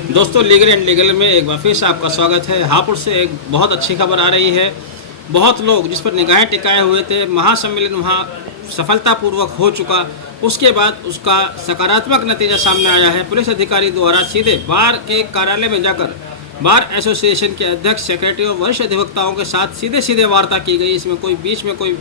दोस्तों legal and legal में एक बार फिर से आपका स्वागत है। हापुड़ से एक बहुत अच्छी खबर आ रही है। बहुत लोग जिस पर निगाहें टिकाए हुए थे, महासम्मेलन वहाँ सफलतापूर्वक हो चुका। उसके बाद उसका सकारात्मक नतीजा सामने आया है। पुलिस अधिकारी द्वारा सीधे बार के कार्यालय में जाकर बार एसोसिएशन के अध्यक्ष, सेक्रेटरी और वरिष्ठ अधिवक्ताओं के साथ सीधे वार्ता की गई। इसमें कोई बीच में कोई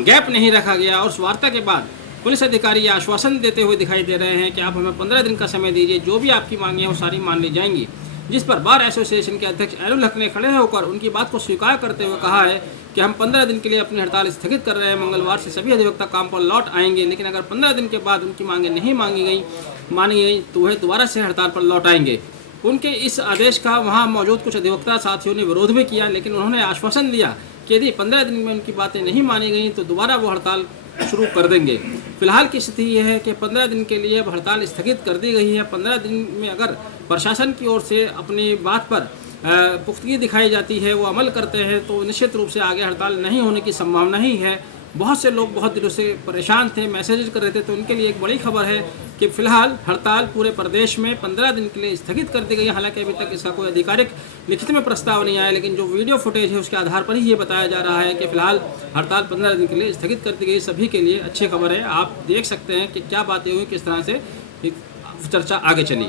गैप नहीं रखा गया। और उस वार्ता के बाद पुलिस अधिकारी ये आश्वासन देते हुए दिखाई दे रहे हैं कि आप हमें 15 दिन का समय दीजिए, जो भी आपकी मांगे हैं वो सारी मान ली जाएंगी। जिस पर बार एसोसिएशन के अध्यक्ष एनुल हक ने खड़े होकर उनकी बात को स्वीकार करते हुए कहा है कि हम 15 दिन के लिए अपनी हड़ताल स्थगित कर रहे हैं। मंगलवार से सभी अधिवक्ता काम पर लौट आएंगे, लेकिन अगर 15 दिन के बाद उनकी मांगे नहीं मानी गई तो वह दोबारा से हड़ताल पर लौट आएंगे। उनके इस आदेश का वहाँ मौजूद कुछ अधिवक्ता साथियों ने विरोध भी किया, लेकिन उन्होंने आश्वासन दिया कि यदि 15 दिन में उनकी बातें नहीं मानी गई तो दोबारा वो हड़ताल शुरू कर देंगे। फिलहाल की स्थिति यह है कि 15 दिन के लिए अब हड़ताल स्थगित कर दी गई है। 15 दिन में अगर प्रशासन की ओर से अपनी बात पर पुख्तगी दिखाई जाती है, वो अमल करते हैं, तो निश्चित रूप से आगे हड़ताल नहीं होने की संभावना ही है। बहुत से लोग बहुत दिनों से परेशान थे, मैसेज कर रहे थे, तो उनके लिए एक बड़ी खबर है कि फिलहाल हड़ताल पूरे प्रदेश में 15 दिन के लिए स्थगित कर दी गई है। हालांकि अभी तक इसका कोई आधिकारिक लिखित में प्रस्ताव नहीं आया, लेकिन जो वीडियो फुटेज है उसके आधार पर ही ये बताया जा रहा है कि फिलहाल हड़ताल 15 दिन के लिए स्थगित कर दी गई। सभी के लिए अच्छी खबर है। आप देख सकते हैं कि क्या बातें हुई, किस तरह से चर्चा आगे चली।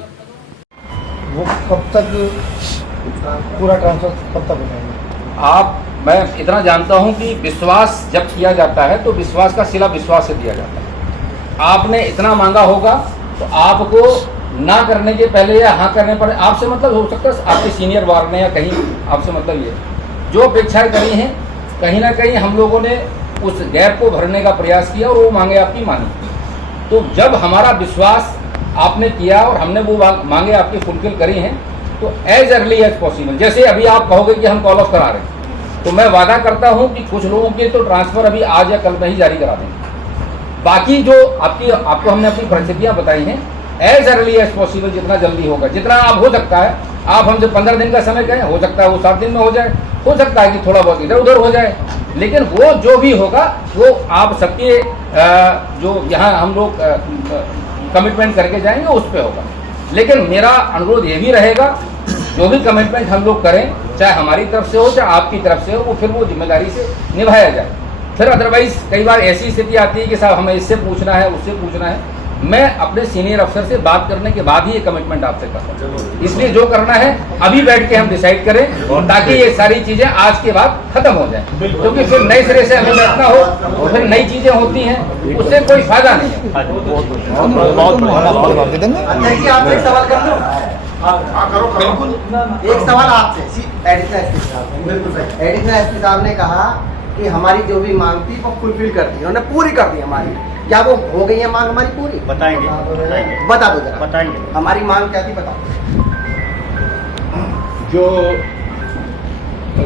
वो कब तक पूरा ट्रांसफर कब तक बताएंगे? मैं इतना जानता हूं कि विश्वास जब किया जाता है तो विश्वास का सिला विश्वास से दिया जाता है। आपने इतना मांगा होगा तो आपको ना करने के पहले या हाँ करने पर आपसे मतलब हो सकता है आपके सीनियर वार्ड ने या कहीं आपसे मतलब ये जो अपेक्षाएं करी हैं, कहीं ना कहीं हम लोगों ने उस गैप को भरने का प्रयास किया और वो मांगे आपकी मानी। तो जब हमारा विश्वास आपने किया और हमने वो मांगे आपकी फुलफिल करी हैं, तो एज अर्ली एज पॉसिबल, जैसे अभी आप कहोगे कि हम कॉल ऑफ करा रहे हैं, तो मैं वादा करता हूं कि कुछ लोगों के तो ट्रांसफर अभी आज या कल में ही जारी करा देंगे। बाकी जो आपको हमने अपनी परिस्थितियां बताई हैं, एज अर्ली एज पॉसिबल, जितना जल्दी होगा, जितना आप हो सकता है। आप हमसे 15 दिन का समय कहें, हो सकता है वो 7 दिन में हो जाए, हो सकता है कि थोड़ा बहुत इधर उधर हो जाए, लेकिन वो जो भी होगा वो आप सबके जो यहाँ हम लोग कमिटमेंट करके जाएंगे उस पर होगा। लेकिन मेरा अनुरोध ये भी रहेगा, जो भी कमिटमेंट हम लोग करें, चाहे हमारी तरफ से हो चाहे आपकी तरफ से हो, वो फिर वो जिम्मेदारी से निभाया जाए। फिर अदरवाइज कई बार ऐसी स्थिति आती है कि साहब हमें इससे पूछना है, उससे पूछना है। मैं अपने सीनियर अफसर से बात करने के बाद ही ये कमिटमेंट आपसे करता हूँ। इसलिए जो करना है अभी बैठ के हम डिसाइड करें, ताकि ये सारी चीजें आज के बाद खत्म हो जाए, क्योंकि फिर नए सिरे से हमें बैठना हो और फिर नई चीजें होती हैं, उससे कोई फायदा नहीं है। आपसे एक सवाल कर लो। बिल्कुल एक सवाल आपसे, एडिशनल एसपी साहब, बिल्कुल सही। एडिशनल एसपी साहब ने कहा कि हमारी जो भी मांग थी वो फुलफिल कर दी, उन्होंने पूरी कर दी हमारी। क्या वो हो गई है मांग हमारी पूरी? बताएंगे, बता दो जरा, बताएंगे हमारी मांग क्या थी, बताओ। जो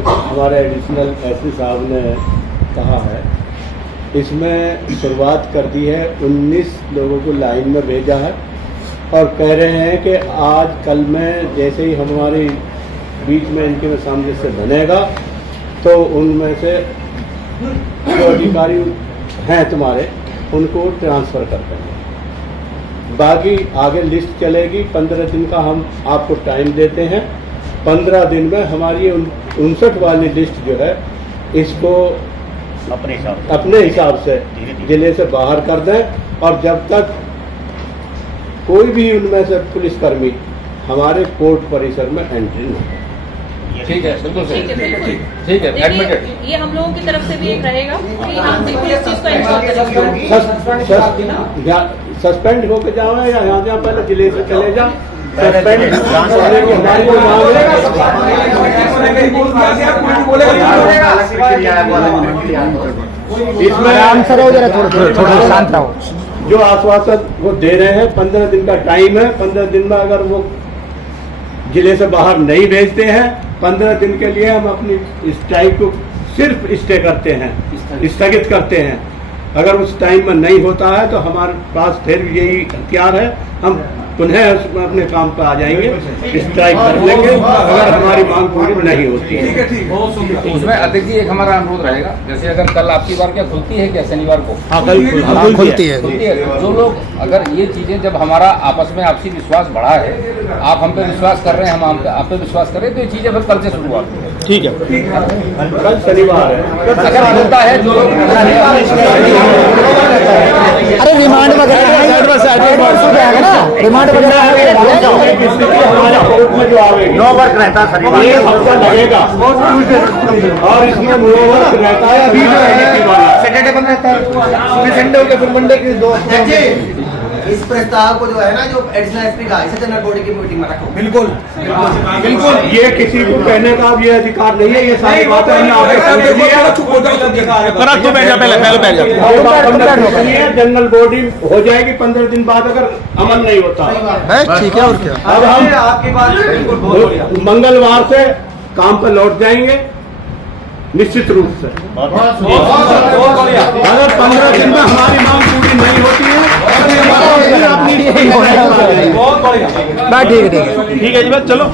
हमारे एडिशनल एसपी साहब ने कहा है, इसमें शुरुआत कर दी है, 19 लोगों को लाइन में भेजा है और कह रहे हैं कि आज कल में जैसे ही हमारे बीच में इनके सामंजस्य बनेगा तो उनमें से जो अधिकारी हैं तुम्हारे, उनको ट्रांसफ़र कर देंगे। बाकी आगे लिस्ट चलेगी। 15 दिन का हम आपको टाइम देते हैं। 15 दिन में हमारी 59 वाली लिस्ट जो है, इसको अपने हिसाब से जिले से बाहर कर दें। और जब तक कोई भी उनमें से पुलिसकर्मी हमारे कोर्ट परिसर में एंट्री न हो। ठीक है, बिल्कुल सही, ठीक है, एडमिटेड। ये हम लोगों की तरफ से भी एक रहेगा कि हम बिल्कुल इस चीज को इंश्योर करेंगे। सस्पेंड होकर जाओ या यहाँ पहले जिले से चले जाओ। इसमें आंसर हो जरा, थोड़ा शांत रहो। जो आश्वासन वो दे रहे हैं, 15 दिन का टाइम है। 15 दिन में अगर वो जिले से बाहर नहीं भेजते हैं, 15 दिन के लिए हम अपनी स्ट्राइक को सिर्फ स्टे करते हैं, स्थगित करते हैं। अगर उस टाइम में नहीं होता है तो हमारे पास फिर यही हथियार है, हम पुनः अपने काम पर आ जाएंगे, स्ट्राइक कर लेंगे अगर हमारी मांग पूरी नहीं होती है। तो उसमें अध्यक्ष जी एक हमारा अनुरोध रहेगा, जैसे अगर कल आपकी बार क्या खुलती है क्या शनिवार को? हाँ, कल खुलती है। खुलती है। जो लोग अगर ये चीजें, जब हमारा आपस में आपसी विश्वास बढ़ा है, आप हम पे विश्वास कर रहे हैं, हम आप पे विश्वास कर रहे हैं, तो ये चीजें फिर कल से शुरुआत होगी। ठीक है, कल शनिवार है। अगर होता है जो लोग अरे रिमांड वगैरह ना, रिमांड वगैरह कोर्ट में जो आवेगी 9 वर्क रहता है, एक हफ्ता लगेगा और इसमें 9 वर्क रहता है। अभी जो है सैटरडे बंद रहता है, संडे हो गया, फिर मंडे की 2 इस प्रस्ताव को जो है ना, जो एडिशनल एसपी का इसे जनरल बॉडी की मीटिंग में रखो। बिल्कुल बिल्कुल, ये किसी को कहने का अब ये अधिकार नहीं है। ये सारी बातें जनरल बॉडी हो जाएगी 15 दिन बाद अगर अमल नहीं होता। ठीक है, और क्या अब हम आपकी बात बिल्कुल मंगलवार से काम पर लौट जाएंगे निश्चित रूप से। अगर 15 दिन में हमारी मांग पूरी नहीं होती है ठीक है जी, बस चलो।